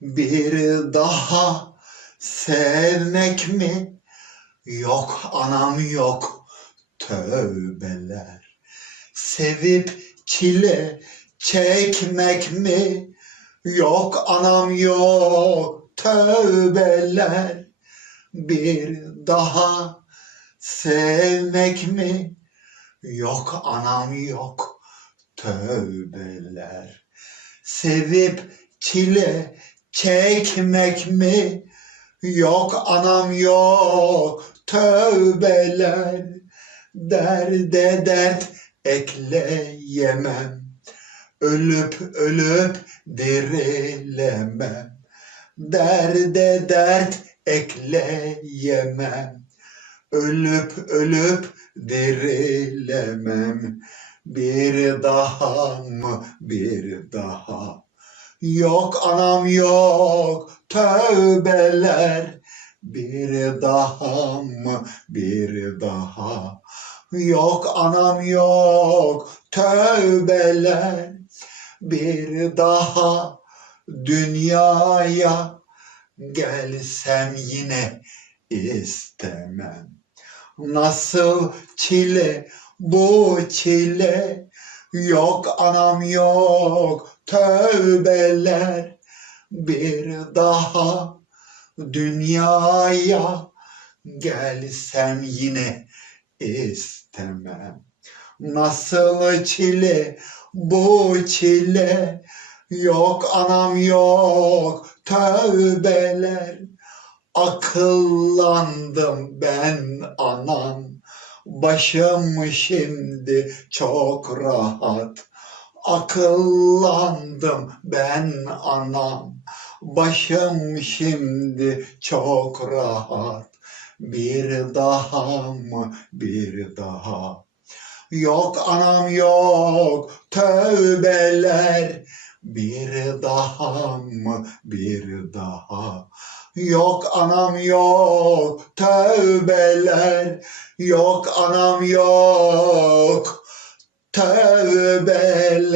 Bir daha sevmek mi? Yok anam yok tövbeler. Sevip çile çekmek mi? Yok anam yok tövbeler. Bir daha sevmek mi? Yok anam yok tövbeler. Sevip çile çekmek mi? Yok anam yok tövbeler. Derde dert ekleyemem. Ölüp ölüp dirilemem. Derde dert ekleyemem. Ölüp ölüp dirilemem. Bir daha mı bir daha? Yok anam yok tövbeler. Bir daha mı bir daha? Yok anam yok tövbeler. Bir daha dünyaya gelsem yine istemem. Nasıl çile bu çile yok anam yok. Tövbeler bir daha dünyaya gelsem yine istemem. Nasıl çile bu çile? Yok anam yok. Tövbeler. Akıllandım ben anam başım şimdi çok rahat. Akıllandım ben anam. Başım şimdi çok rahat. Bir daha mı bir daha? Yok anam yok. Tövbeler. Bir daha mı bir daha Yok anam yok. Tövbeler. Yok anam yok. Tövbeler